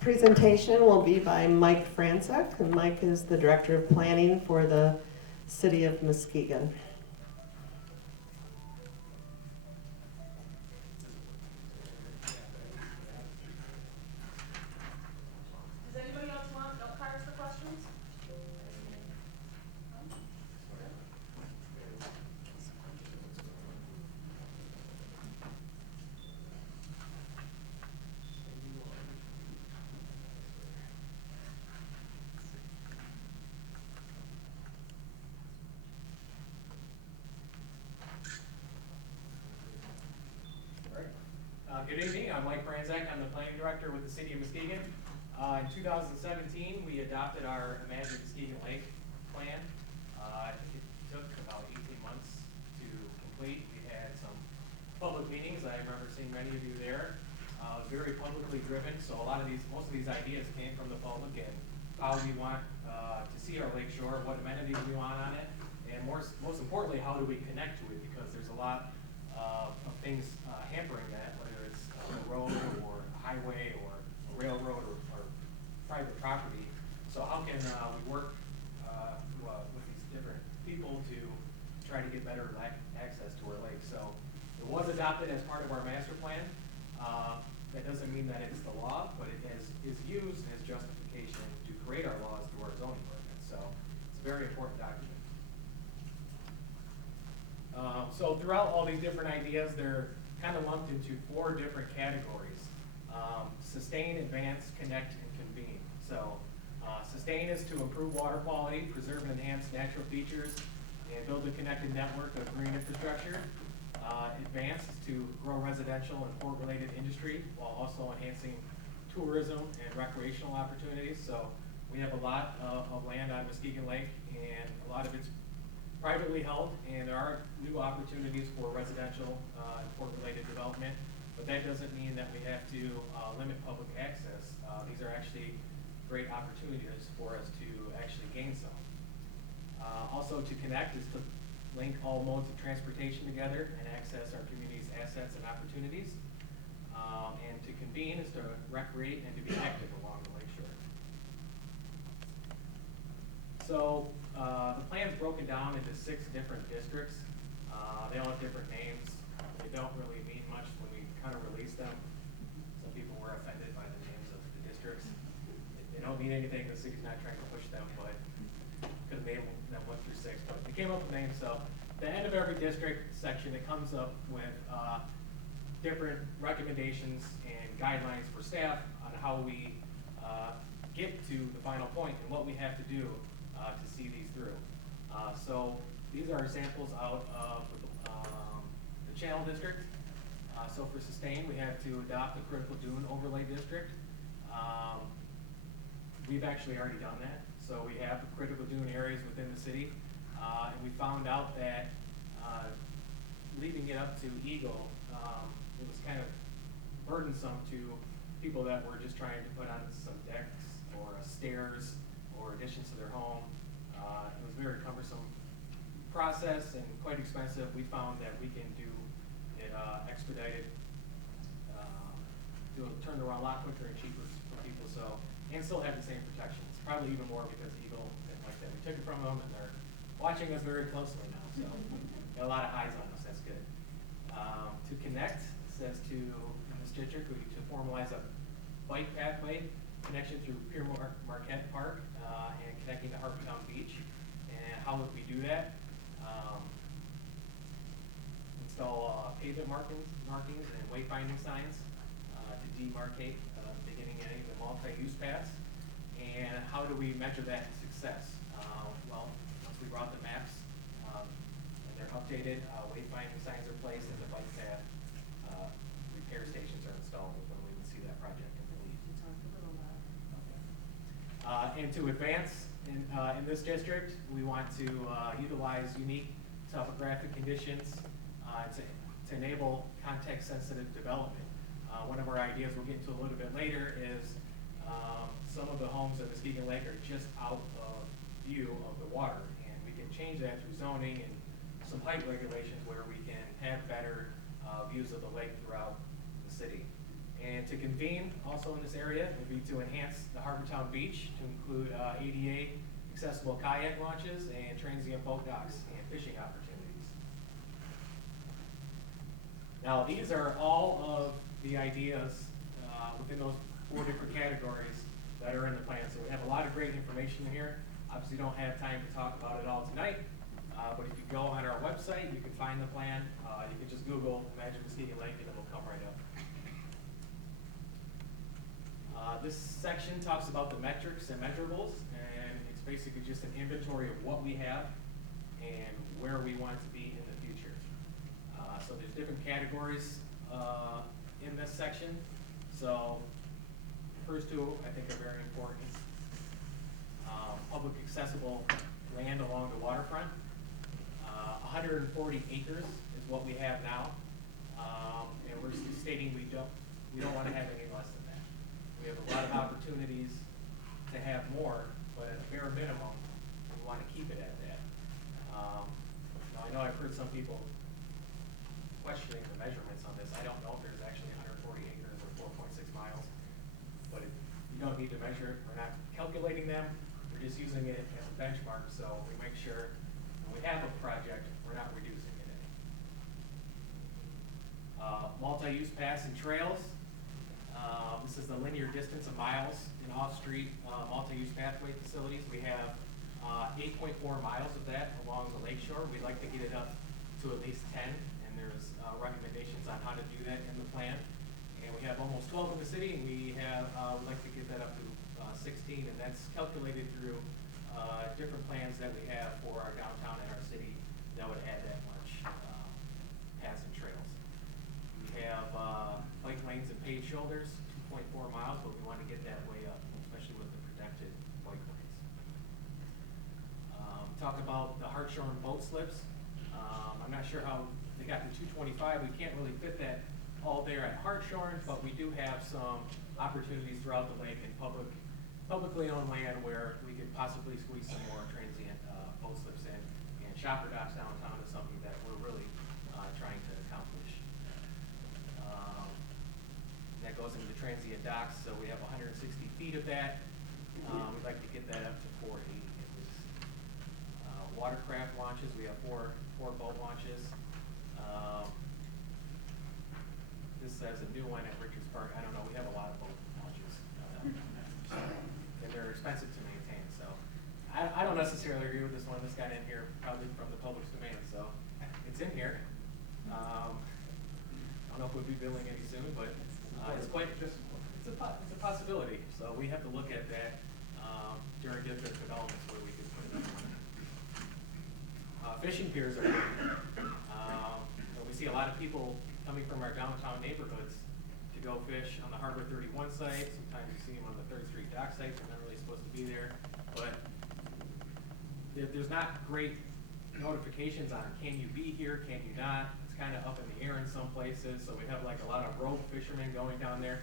presentation will be by Mike Franczek, and Mike is the Director of Planning for the City of Muskegon. Does anybody else want note cards for questions? Good evening, I'm Mike Franczek. I'm the planning director with the city of Muskegon. In 2017, we adopted our Imagine Muskegon Lake plan. It took about 18 months to complete. We had some public meetings. I remember seeing many of you there. It was very publicly driven, so most of these ideas came from the public and how we want to see our lake shore, what amenities we want on it, and most importantly, how do we connect to it, because there's a lot of things hampering that, whether it's a road or a highway or a railroad or private property. So how can we work with these different people to try to get better access to our lake? So it was adopted as part of our master plan. That doesn't mean that it's the law, but it is used as justification to create our laws through our zoning ordinance. So it's a very important document. So throughout all these different ideas, they're kind of lumped into 4 different categories. Sustain, advance, connect, and convene. So sustain is to improve water quality, preserve and enhance natural features, and build a connected network of green infrastructure. Advance is to grow residential and port-related industry while also enhancing tourism and recreational opportunities. So we have a lot of land on Muskegon Lake, and a lot of it's privately held, and there are new opportunities for residential and port-related development, but that doesn't mean that we have to limit public access. These are actually great opportunities for us to actually gain some. Also, to connect is to link all modes of transportation together and access our community's assets and opportunities. And to convene is to recreate and to be active along the lakeshore. So the plan is broken down into 6 different districts. They all have different names. They don't really mean much when we kind of release them. Some people were offended by the names of the districts. They don't mean anything. The city's not trying to push them, but could have named them 1 through 6. But they came up with names. So at the end of every district section, it comes up with different recommendations and guidelines for staff on how we get to the final point and what we have to do to see these through. So these are examples out of the Channel District. So for sustain, we have to adopt the critical dune overlay district. We've actually already done that. So we have the critical dune areas within the city, and we found out that leaving it up to Eagle, it was kind of burdensome to people that were just trying to put on some decks or stairs or additions to their home. It was a very cumbersome process and quite expensive. We found that we can do it expedited, turn around a lot quicker and cheaper for people, so, and still have the same protections. Probably even more because Eagle didn't like that. We took it from them, and they're watching us very closely now, so got a lot of eyes on us. That's good. To connect says to, in this district, we need to formalize a bike pathway connection through Pier Marquette Park and connecting to Harpertown Beach. And how would we do that? Install pavement markings and wayfinding signs to demarcate the beginning and ending of the multi-use paths. And how do we measure that success? Well, once we brought the maps and they're updated, wayfinding signs are placed, and the bike path repair stations are installed is when we would see that project complete. And to advance in this district, we want to utilize unique topographic conditions to enable context-sensitive development. One of our ideas we'll get into a little bit later is some of the homes at Muskegon Lake are just out of view of the water, and we can change that through zoning and some height regulations where we can have better views of the lake throughout the city. And to convene also in this area would be to enhance the Harbortown Beach to include ADA accessible kayak launches and transient boat docks and fishing opportunities. Now, these are all of the ideas within those 4 different categories that are in the plan. So we have a lot of great information here. Obviously, don't have time to talk about it all tonight, but if you go on our website, you can find the plan. You can just Google Imagine Muskegon Lake and it will come right up. This section talks about the metrics and measurables, and it's basically just an inventory of what we have and where we want to be in the future. So there's different categories in this section. So the first 2 I think are very important. Public accessible land along the waterfront. 140 acres is what we have now, and we're stating we don't want to have any less than that. We have a lot of opportunities to have more, but at a bare minimum, we want to keep it at that. Now I know I've heard some people questioning the measurements on this. I don't know if there's actually 140 acres or 4.6 miles, but you don't need to measure it. We're not calculating them. We're just using it as a benchmark, so we make sure when we have a project, we're not reducing it any. Multi-use paths and trails. This is the linear distance of miles in off-street multi-use pathway facilities. We have 8.4 miles of that along the lakeshore. We'd like to get it up to at least 10, and there's recommendations on how to do that in the plan. And we have almost 12 in the city, and we'd like to get that up to 16, and that's calculated through different plans that we have for our downtown and our city that would add that much paths and trails. We have bike lanes and paved shoulders, 2.4 miles, but we want to get that way up, especially with the protected bike lanes. Talk about the Hartshorn boat slips. I'm not sure how they got to 225. We can't really fit that all there at Hartshorn, but we do have some opportunities throughout the lake and publicly owned land where we could possibly squeeze some more transient boat slips in. And shopper docks downtown is something that we're really trying to accomplish. That goes into the transient docks, so we have 160 feet of that. We'd like to get that up to 480 at least. Watercraft launches, we have four boat launches. This says a new one at Richards Park. I don't know, we have a lot of boat launches. And they're expensive to maintain, so. I don't necessarily agree with this one. This got in here probably from the public's domain, so it's in here. I don't know if we'll be billing any soon, but it's a possibility. So we have to look at that during different developments where we can put it on. Fishing piers are good. We see a lot of people coming from our downtown neighborhoods to go fish on the Harbor 31 site. Sometimes you see them on the 3rd Street dock site. They're not really supposed to be there, but there's not great notifications on can you be here, can you not. It's kind of up in the air in some places, so we have like a lot of rogue fishermen going down there.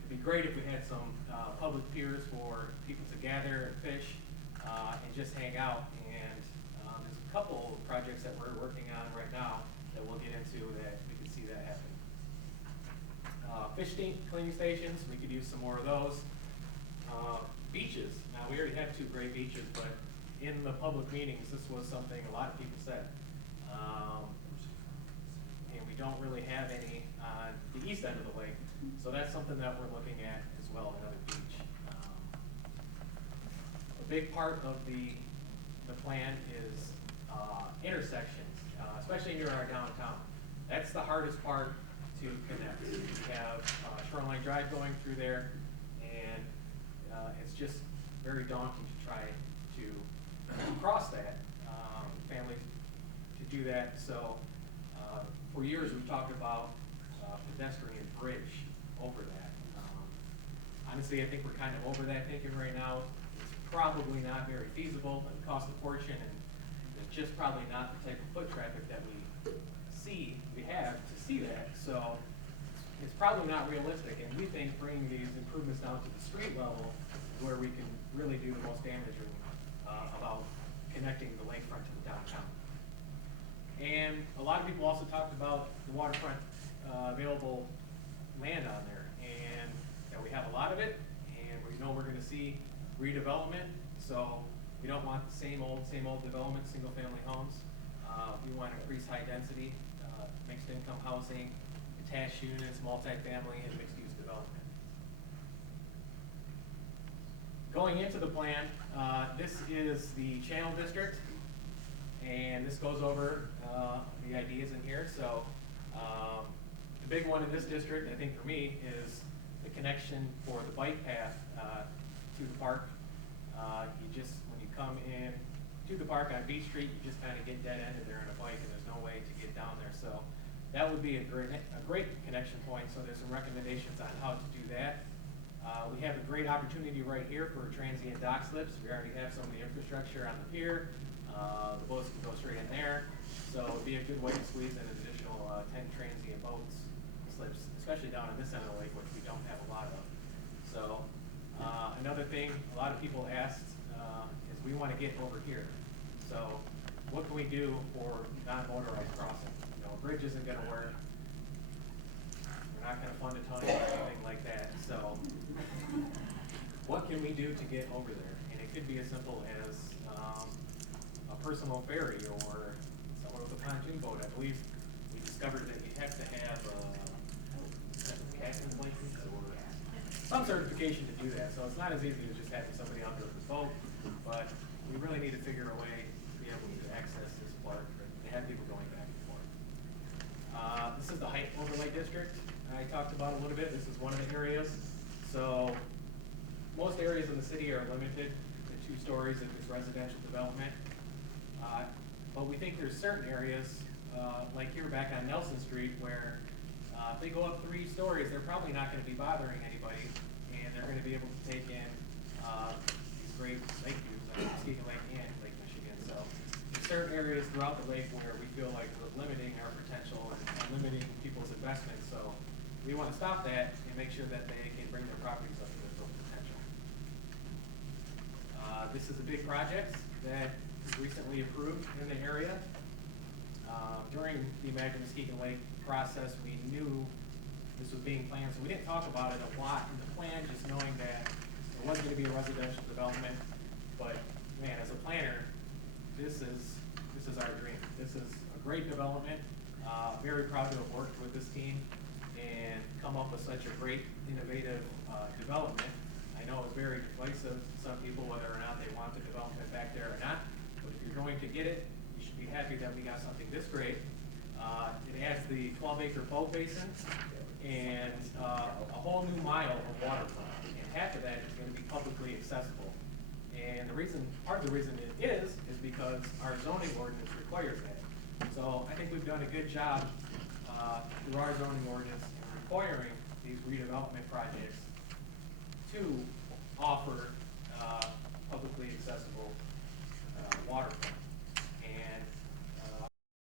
It'd be great if we had some public piers for people to gather and fish and just hang out. And there's a couple projects that we're working on right now that we'll get into that we can see that happen. Fish cleaning stations, we could use some more of those. Beaches, now we already have 2 great beaches, but in the public meetings, this was something a lot of people said. And we don't really have any on the east end of the lake, so that's something that we're looking at as well, another beach. A big part of the plan is intersections, especially near our downtown. That's the hardest part to connect. We have Shoreline Drive going through there, and it's just very daunting to try to cross that, families to do that. So for years we've talked about pedestrian bridge over that. Honestly, I think we're kind of over that thinking right now. It's probably not very feasible, and costs a fortune, and it's just probably not the type of foot traffic that we have to see that. So it's probably not realistic, and we think bringing these improvements down to the street level is where we can really do the most damage about connecting the lakefront to the downtown. And a lot of people also talked about the waterfront available land on there, and that we have a lot of it, and we know we're gonna see redevelopment, so we don't want the same old development, single-family homes. We want to increase high density, mixed income housing, attached units, multifamily, and mixed-use development. Going into the plan, this is the channel district, and this goes over the ideas in here. So the big one in this district, I think for me, is the connection for the bike path to the park. You just, when you come in to the park on Beach Street, you just kind of get dead-ended there on a bike, and there's no way to get down there. So that would be a great connection point. So there's some recommendations on how to do that. We have a great opportunity right here for transient dock slips. We already have some of the infrastructure on the pier. The boats can go straight in there. So it'd be a good way to squeeze in an additional 10 transient boats slips, especially down on this end of the lake, which we don't have a lot of. So another thing a lot of people asked is we want to get over here. So what can we do for non-motorized crossing? You know, a bridge isn't going to work. We're not going to fund a tunnel or anything like that. So what can we do to get over there? And it could be as simple as a personal ferry or someone with a pontoon boat. I believe we discovered that you have to have captain's license or some certification to do that. So it's not as easy as just having somebody out there with a boat, but we really need to figure a way to be able to access this park and have people going back and forth. This is the height overlay district I talked about a little bit. This is one of the areas. So most areas in the city are limited to 2 stories if it's residential development. But we think there's certain areas, like here back on Nelson Street, where if they go up 3 stories, they're probably not going to be bothering anybody, and they're going to be able to take in these great lake views on Muskegon Lake and Lake Michigan. So there's certain areas throughout the lake where we feel like we're limiting our potential and limiting people's investment. So we want to stop that and make sure that they can bring their properties up to their full potential. This is a big project that was recently approved in the area. During the Imagine Muskegon Lake process, we knew this was being planned, so we didn't talk about it a lot in the plan, just knowing that it was going to be a residential development. But man, as a planner, this is our dream. This is a great development. Very proud to have worked with this team and come up with such a great, innovative development. I know it's very divisive to some people whether or not they want the development back there or not, but if you're going to get it, you should be happy that we got something this great. It adds the 12-acre boat basin and a whole new mile of waterfront, and half of that is going to be publicly accessible. And part of the reason it is because our zoning ordinance requires that. So I think we've done a good job through our zoning ordinance in requiring these redevelopment projects to offer publicly accessible waterfront.